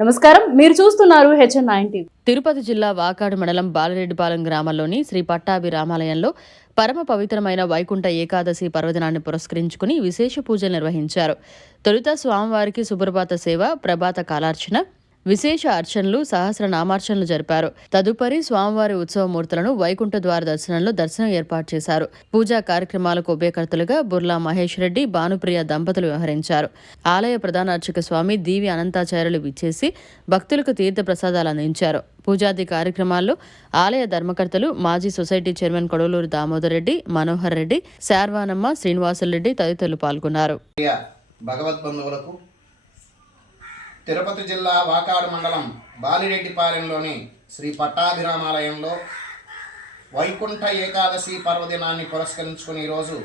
నమస్కారం, మీరు చూస్తున్నారు HN9 తిరుపతి జిల్లా వాకాడు మండలం బాలరెడ్డిపాలెం గ్రామంలోని శ్రీ పట్టాభి రామాలయంలో పరమ పవిత్రమైన వైకుంఠ ఏకాదశి పర్వదినాన్ని పురస్కరించుకుని విశేష పూజలు నిర్వహించారు. తొలుత స్వామివారికి సుప్రభాత సేవ, ప్రభాత కాలార్చన, విశేష అర్చనలు, సహస్రనామార్చనలు జరిపారు. తదుపరి స్వామివారి ఉత్సవమూర్తులను వైకుంఠ ద్వార దర్శనంలో దర్శనం ఏర్పాటు చేశారు. పూజా కార్యక్రమాలకు ఉభయకర్తలుగా బుర్లా మహేష్ రెడ్డి, భానుప్రియ దంపతులు వ్యవహరించారు. ఆలయ ప్రధాన అర్చక స్వామి దీవి అనంతాచార్యులు విచ్చేసి భక్తులకు తీర్థ ప్రసాదాలు అందించారు. పూజాది కార్యక్రమాల్లో ఆలయ ధర్మకర్తలు, మాజీ సొసైటీ చైర్మన్ కొడవలూరు దామోదర్ రెడ్డి, మనోహర్ రెడ్డి, శార్వానమ్మ, శ్రీనివాసులరెడ్డి తదితరులు పాల్గొన్నారు. భగవద్బంధువులకు తిరుపతి జిల్లా వాకాడు మండలం బాలిరెడ్డిపాలెంలోని శ్రీ పట్టాభిరామాలయంలో వైకుంఠ ఏకాదశి పర్వదినాన్ని పురస్కరించుకుని ఈరోజు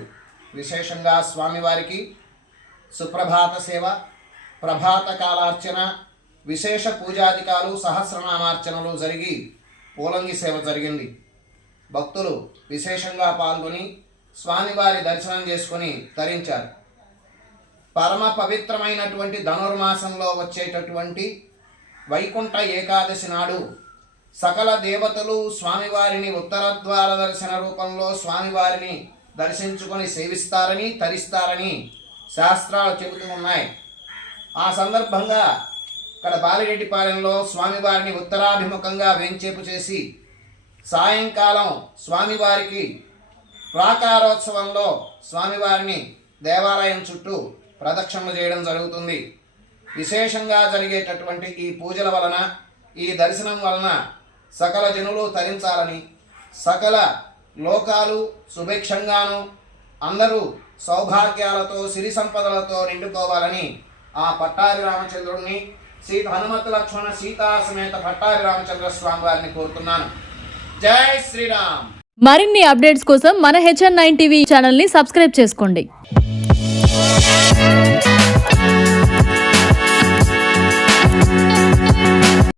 విశేషంగా స్వామివారికి సుప్రభాత సేవ, ప్రభాత కాలార్చన, విశేష పూజాధికాలు, సహస్రనామార్చనలు జరిగి పూలంగి సేవ జరిగింది. భక్తులు విశేషంగా పాల్గొని స్వామివారి దర్శనం చేసుకుని తరించారు. పరమ పవిత్రమైనటువంటి ధనుర్మాసంలో వచ్చేటటువంటి వైకుంఠ ఏకాదశి నాడు సకల దేవతలు స్వామివారిని ఉత్తరద్వార దర్శన రూపంలో స్వామివారిని దర్శించుకొని సేవిస్తారని, తరిస్తారని శాస్త్రాలు చెబుతూ ఉన్నాయి. ఆ సందర్భంగా ఇక్కడ బాలిరెడ్డిపాలెంలో స్వామివారిని ఉత్తరాభిముఖంగా వేంచేపు చేసి సాయంకాలం స్వామివారికి ప్రాకారోత్సవంలో స్వామివారిని దేవాలయం చుట్టూ ప్రదక్షిణలు చేయడం జరుగుతుంది. విశేషంగా జరిగేటటువంటి ఈ పూజల వలన, ఈ దర్శనం వలన సకల జనులు తరించాలని, సకల లోకాలు సుభిక్షంగాను, అందరూ సౌభాగ్యాలతో, సిరి సంపదలతో నిండుకోవాలని ఆ పట్టాభి రామచంద్రుడిని, సీత హనుమత్ లక్ష్మణ సీతా సమేత పట్టాభి రామచంద్ర స్వామి వారిని కోరుతున్నాను. జై శ్రీరామ్. మరిన్ని అప్డేట్స్ కోసం మన HN9 టీవీ ఛానల్ని సబ్స్క్రైబ్ చేసుకోండి.